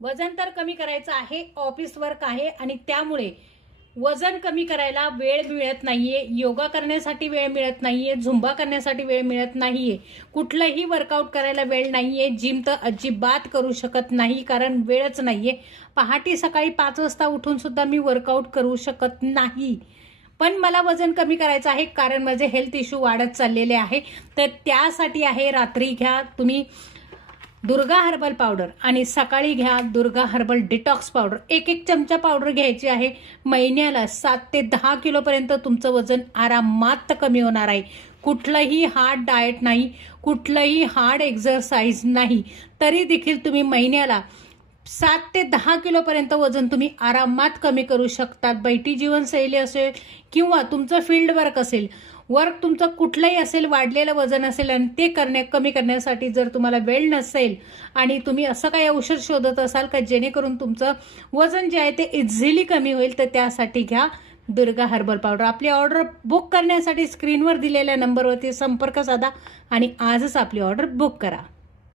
वजन तर कमी करायचं आहे, ऑफिस वर्क आहे आणि त्यामुळे वजन कमी करायला वेळ मिळत नाहीये, योगा करण्यासाठी वेळ मिळत नाहीये, झुंबा करण्यासाठी वेळ मिळत नाहीये, कुठलंही वर्कआउट करायला वेळ नाहीये, जिम तर अजिबात करू शकत नाही कारण वेळच नाहीये. पहाटे सकाळी 5 वाजता उठून सुद्धा मी वर्कआउट करू शकत नाही. पण मला वजन कमी करायचं आहे कारण माझे हेल्थ इश्यू वाढत चाललेले आहे. तर त्यासाठी आहे, रात्री घ्या तुम्ही दुर्गा हर्बल पावडर आणि सकाळी घ्या दुर्गा हर्बल डिटॉक्स पावडर. एक एक चमचा पावडर घ्यायची आहे. महिन्याला 7 ते 10 किलोपर्यंत तुमचं वजन आरामात कमी होणार आहे. कुठलंही हार्ड डाएट नाही, कुठलंही हार्ड एक्सरसाइज नाही, तरी देखील तुम्ही महिन्याला 7 ते 10 किलोपर्यंत वजन तुम्ही आरामात कमी करू शकतात. बैठी जीवनशैली असेल किंवा तुमचं फील्ड वर्क असेल, वर्क तुमचं कुठलंही असेल, वाढलेलं वजन असेल आणि ते कमी करण्यासाठी जर तुम्हाला वेळ नसेल आणि तुम्ही असं काही औषध शोधत असाल का जेणेकरून तुमचं वजन जे आहे ते इझिली कमी होईल, तर त्यासाठी घ्या दुर्गा हर्बल पावडर. आपली ऑर्डर बुक करण्यासाठी स्क्रीनवर दिलेल्या नंबरवरती संपर्क साधा आणि आजच आपली ऑर्डर बुक करा.